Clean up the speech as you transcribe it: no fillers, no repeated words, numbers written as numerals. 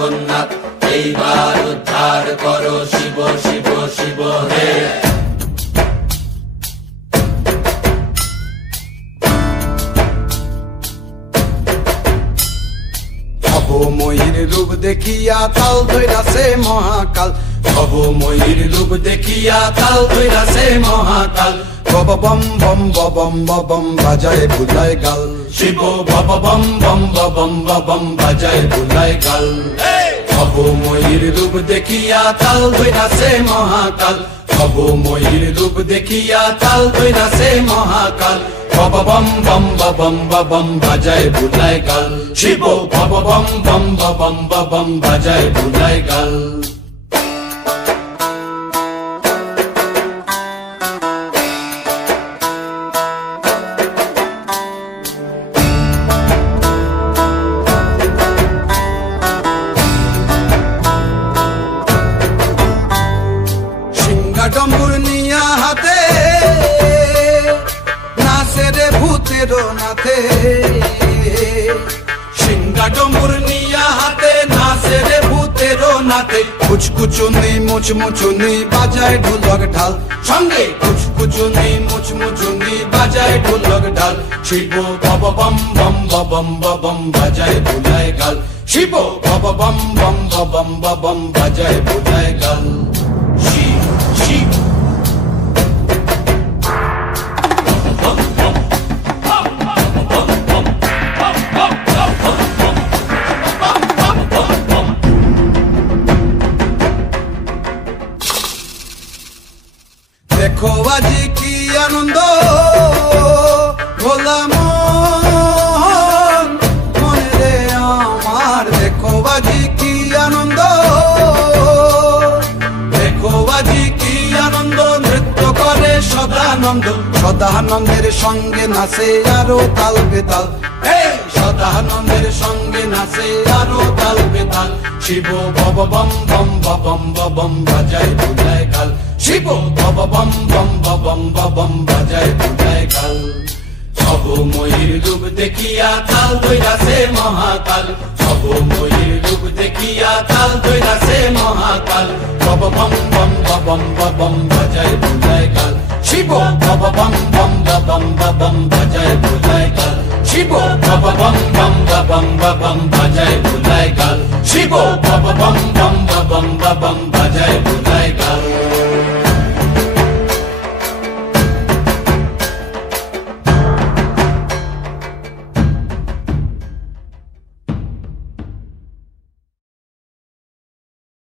জগন্নাথ, এইবার উদ্ধার করো শিব শিব শিব হে। ভবময়ীর রূপ দেখিয়া তাল ধইরাছে মহাকাল, ভবময়ীর রূপ দেখিয়া তাল ধইরাছে মহাকাল। বব বম বম বম বম বাজায় বুলায় গাল, শিব বব বম বম বম বম বাজায় বুলায় গাল। ভবময়ীর রূপ দেখিয়া তাল ধইরাছে মহাকাল, ভবময়ীর রূপ দেখিয়া তাল ধইরাছে মহাকাল। বব বম বম বম বাজায় বুলায় গাল, শিব বব বম বম বম বাজায় বুলায় গাল। ডম্বুর নিয়া হাতে নাচে রে ভূতের নাথে, সিংহা ডম্বুর নিয়া হাতে নাচে রে ভূতের নাথে। কুচকুচুনি মুচমুচুনি বাজায় ঢোলক ঢাল, সঙ্গে কুচকুচুনি মুচমুচুনি বাজায় ঢোলক ঢাল। শিব বব বম বম বম বাজায় বুলায় গাল, শিব বব বম বম বম বাজায় বুলায় গাল। শিব শিব দেখো আজি কি আনন্দ ভোলা মন মনে রে আমার, দেখো আজি কি আনন্দ, দেখো আজি কি আনন্দ, নৃত্য করে সদানন্দ। সদানন্দের সঙ্গে নাচে আরো তাল বেতাল, সদানন্দের সঙ্গে নাচে আরো তাল বেতাল। শিব বব বম বম বাজায় বুলায় গাল, শিব বব বম বম বাজায় বুলায় গাল। ভবময়ীর রূপ দেখিয়া তাল ধইরাছে মহাকাল, ভবময়ীর রূপ দেখিয়া তাল ধইরাছে মহাকাল। বব বম বম বাজায় বুলায় গাল, শিব বব বম বম বাজায় বুলায় গাল, শিব বব বম বম বাজায় বুলায় গাল, শিব বব বম বম বাজায় বুলায় গাল।